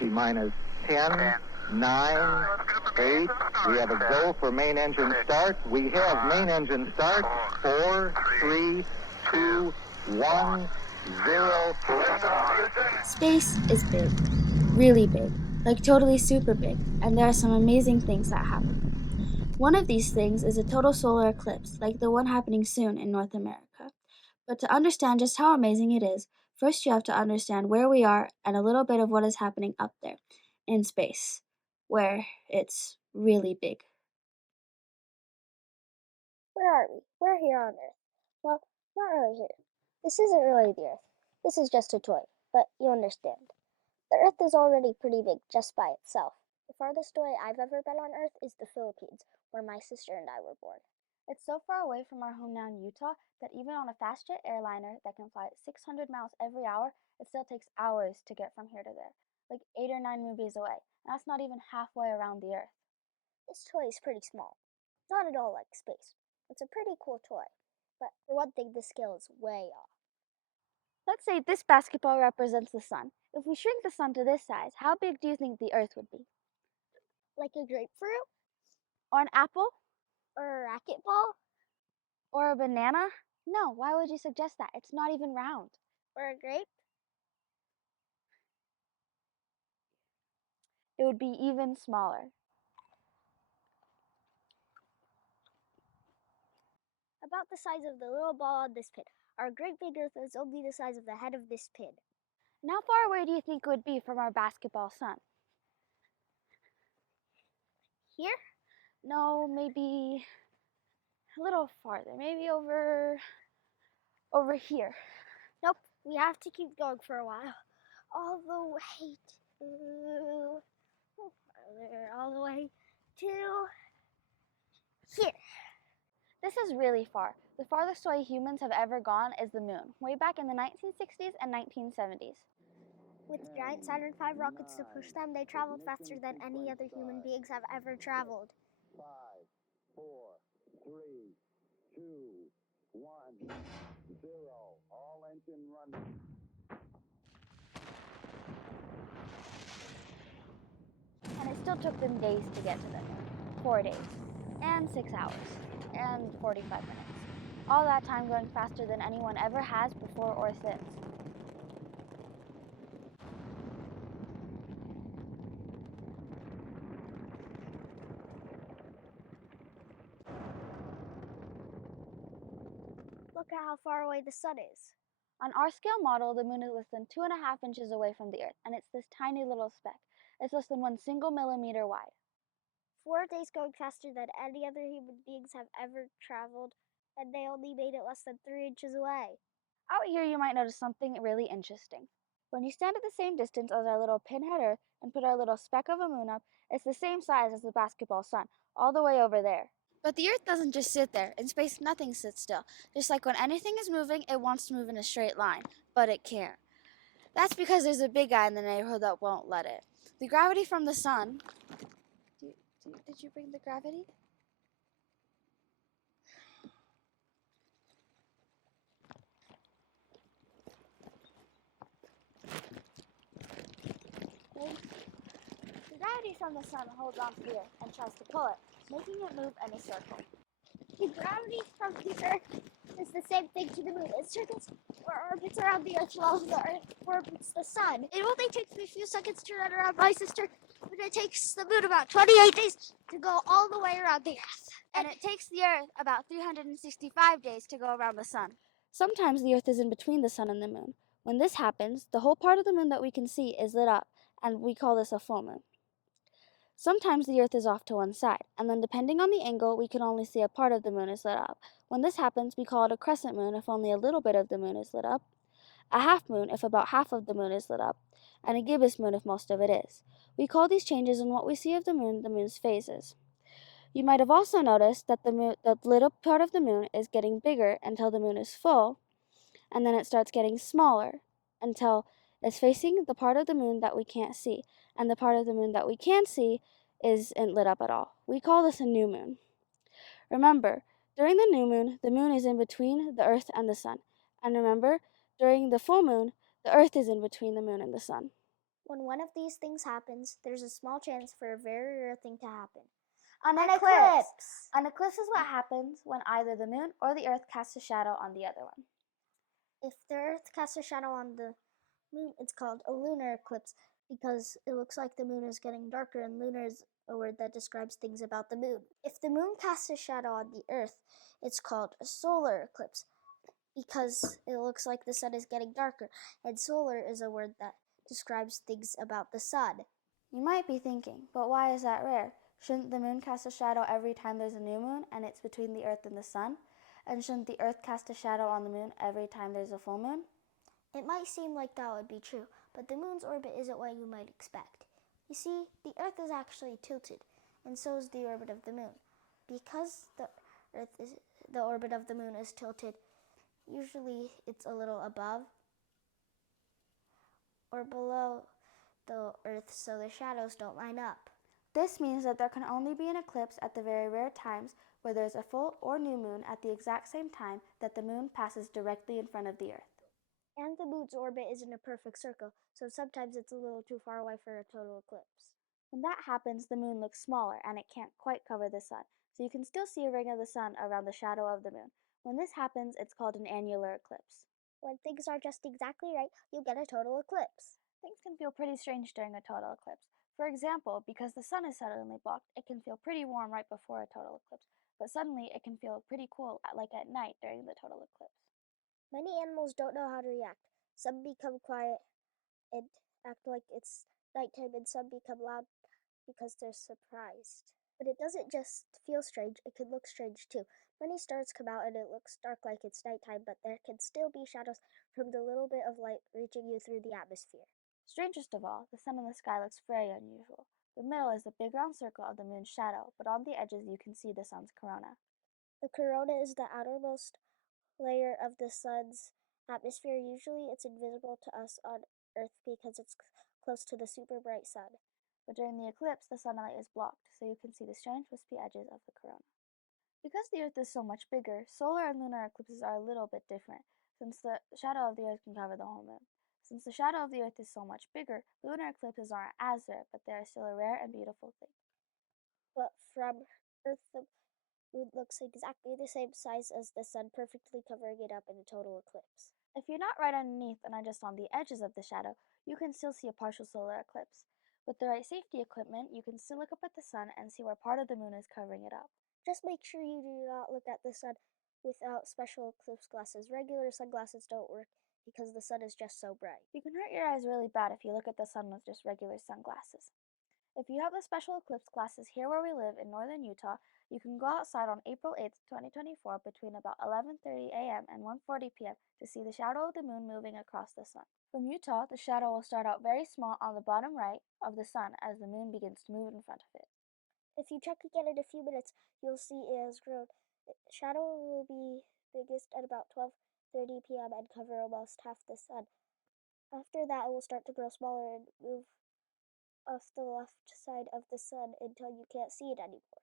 T-minus 10, 9, 8. We have a go for main engine start. We have main engine start. 4, 3, 2, 1, 0. Space is big, really big, like totally super big, and there are some amazing things that happen. One of these things is a total solar eclipse, like the one happening soon in North America. But to understand just how amazing it is, first you have to understand where we are and a little bit of what is happening up there, in space, where it's really big. Where are we? We're here on Earth. Well, not really here. This isn't really the Earth. This is just a toy, but you understand. The Earth is already pretty big just by itself. The farthest away I've ever been on Earth is the Philippines, where my sister and I were born. It's so far away from our hometown Utah that even on a fast jet airliner that can fly at 600 miles every hour, it still takes hours to get from here to there, like 8 or 9 movies away, and that's not even halfway around the Earth. This toy is pretty small, not at all like space. It's a pretty cool toy, but for one thing, the scale is way off. Let's say this basketball represents the sun. If we shrink the sun to this size, how big do you think the Earth would be? Like a grapefruit? Or an apple? Or a racquetball? Or a banana? No, why would you suggest that? It's not even round. Or a grape? It would be even smaller. About the size of the little ball on this pin. Our great big Earth is only the size of the head of this pin. And how far away do you think it would be from our basketball sun? Here? No, maybe a little farther. Maybe over here. Nope, we have to keep going for a while. All the way to all the way to here. This is really far. The farthest away humans have ever gone is the moon, way back in the 1960s and 1970s. With giant Saturn V rockets to push them, they traveled faster than any other human beings have ever traveled. 5, 4, 3, 2, 1, 0. All engine running. And it still took them days to get to the moon. 4 days, and 6 hours, and 45 minutes. All that time going faster than anyone ever has before or since. Look at how far away the sun is. On our scale model, the moon is less than 2.5 inches away from the Earth, and it's this tiny little speck. It's less than 1 single millimeter wide. 4 days going faster than any other human beings have ever traveled, and they only made it less than 3 inches away. Out here, you might notice something really interesting. When you stand at the same distance as our little pinhead Earth and put our little speck of a moon up, it's the same size as the basketball sun, all the way over there. But the Earth doesn't just sit there. In space, nothing sits still. Just like when anything is moving, it wants to move in a straight line, but it can't. That's because there's a big guy in the neighborhood that won't let it. The gravity from the sun. Did you bring the gravity? The gravity from the sun holds onto the Earth and tries to pull it, making it move in a circle. The gravity from the Earth is the same thing to the moon. It circles or orbits around the Earth while the Earth orbits the sun. It only takes me a few seconds to run around my sister, but it takes the moon about 28 days to go all the way around the Earth. And it takes the Earth about 365 days to go around the sun. Sometimes the Earth is in between the sun and the moon. When this happens, the whole part of the moon that we can see is lit up, and we call this a full moon. Sometimes the Earth is off to one side, and then depending on the angle, we can only see a part of the moon is lit up. When this happens, we call it a crescent moon if only a little bit of the moon is lit up, a half moon if about half of the moon is lit up, and a gibbous moon if most of it is. We call these changes in what we see of the moon's phases. You might have also noticed that the lit up part of the moon is getting bigger until the moon is full, and then it starts getting smaller until it's facing the part of the moon that we can't see, and the part of the moon that we can see isn't lit up at all. We call this a new moon. Remember, during the new moon, the moon is in between the Earth and the sun. And remember, during the full moon, the Earth is in between the moon and the sun. When one of these things happens, there's a small chance for a very rare thing to happen. An eclipse! An eclipse is what happens when either the moon or the earth casts a shadow on the other one. If the earth casts a shadow on the moon, it's called a lunar eclipse because it looks like the moon is getting darker, and lunar is a word that describes things about the moon. If the moon casts a shadow on the earth, it's called a solar eclipse because it looks like the sun is getting darker, and solar is a word that describes things about the sun. You might be thinking, but why is that rare? Shouldn't the moon cast a shadow every time there's a new moon and it's between the earth and the sun? And shouldn't the earth cast a shadow on the moon every time there's a full moon? It might seem like that would be true, but the moon's orbit isn't what you might expect. You see, the earth is actually tilted, and so is the orbit of the moon. Because the orbit of the moon is tilted, usually it's a little above or below the earth, so the shadows don't line up. This means that there can only be an eclipse at the very rare times where there's a full or new moon at the exact same time that the moon passes directly in front of the earth. And the moon's orbit isn't a perfect circle, so sometimes it's a little too far away for a total eclipse. When that happens, the moon looks smaller and it can't quite cover the sun, so you can still see a ring of the sun around the shadow of the moon. When this happens, it's called an annular eclipse. When things are just exactly right, you get a total eclipse. Things can feel pretty strange during a total eclipse. For example, because the sun is suddenly blocked, it can feel pretty warm right before a total eclipse, but suddenly it can feel pretty cool like at night during the total eclipse. Many animals don't know how to react. Some become quiet and act like it's nighttime, and some become loud because they're surprised. But it doesn't just feel strange, it can look strange too. Many stars come out and it looks dark like it's nighttime, but there can still be shadows from the little bit of light reaching you through the atmosphere. Strangest of all, the sun in the sky looks very unusual. The middle is the big round circle of the moon's shadow, but on the edges you can see the sun's corona. The corona is the outermost layer of the sun's atmosphere. Usually it's invisible to us on Earth because it's close to the super bright sun. But during the eclipse, the sunlight is blocked, so you can see the strange wispy edges of the corona. Because the Earth is so much bigger, solar and lunar eclipses are a little bit different, since the shadow of the Earth can cover the whole moon. Since the shadow of the Earth is so much bigger, lunar eclipses aren't as rare, but they are still a rare and beautiful thing. But from Earth, the moon looks exactly the same size as the sun, perfectly covering it up in a total eclipse. If you're not right underneath and are just on the edges of the shadow, you can still see a partial solar eclipse. With the right safety equipment, you can still look up at the sun and see where part of the moon is covering it up. Just make sure you do not look at the sun without special eclipse glasses. Regular sunglasses don't work because the sun is just so bright. You can hurt your eyes really bad if you look at the sun with just regular sunglasses. If you have the special eclipse glasses here where we live in northern Utah, you can go outside on April 8th, 2024 between about 11:30 a.m. and 1:40 p.m. to see the shadow of the moon moving across the sun. From Utah, the shadow will start out very small on the bottom right of the sun as the moon begins to move in front of it. If you check again in a few minutes, you'll see it has grown. The shadow will be biggest at about 12:30 p.m. and cover almost half the sun. After that, it will start to grow smaller and move off the left side of the sun until you can't see it anymore.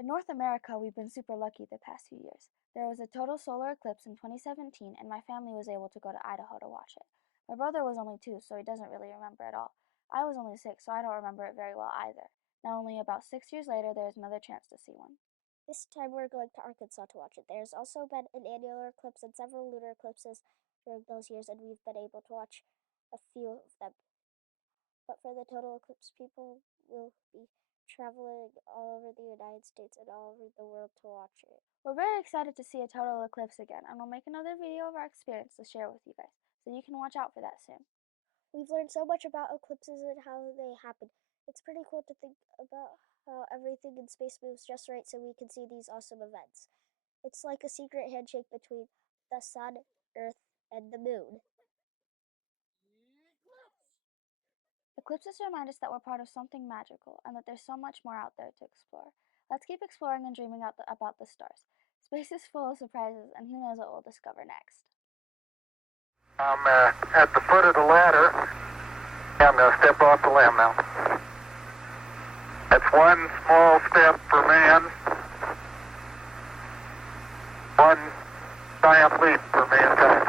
In North America, we've been super lucky the past few years. There was a total solar eclipse in 2017, and my family was able to go to Idaho to watch it. My brother was only 2, so he doesn't really remember at all. I was only 6, so I don't remember it very well either. Now, only about 6 years later, there is another chance to see one. This time we're going to Arkansas to watch it. There's also been an annular eclipse and several lunar eclipses during those years, and we've been able to watch a few of them. But for the total eclipse, people will be traveling all over the United States and all over the world to watch it. We're very excited to see a total eclipse again, and we'll make another video of our experience to share with you guys, so you can watch out for that soon. We've learned so much about eclipses and how they happen. It's pretty cool to think about how everything in space moves just right so we can see these awesome events. It's like a secret handshake between the sun, Earth, and the moon. Eclipses remind us that we're part of something magical and that there's so much more out there to explore. Let's keep exploring and dreaming about the stars. Space is full of surprises, and who knows what we'll discover next. I'm at the foot of the ladder. I'm going to step off the limb now. That's one small step for man, one giant leap for mankind.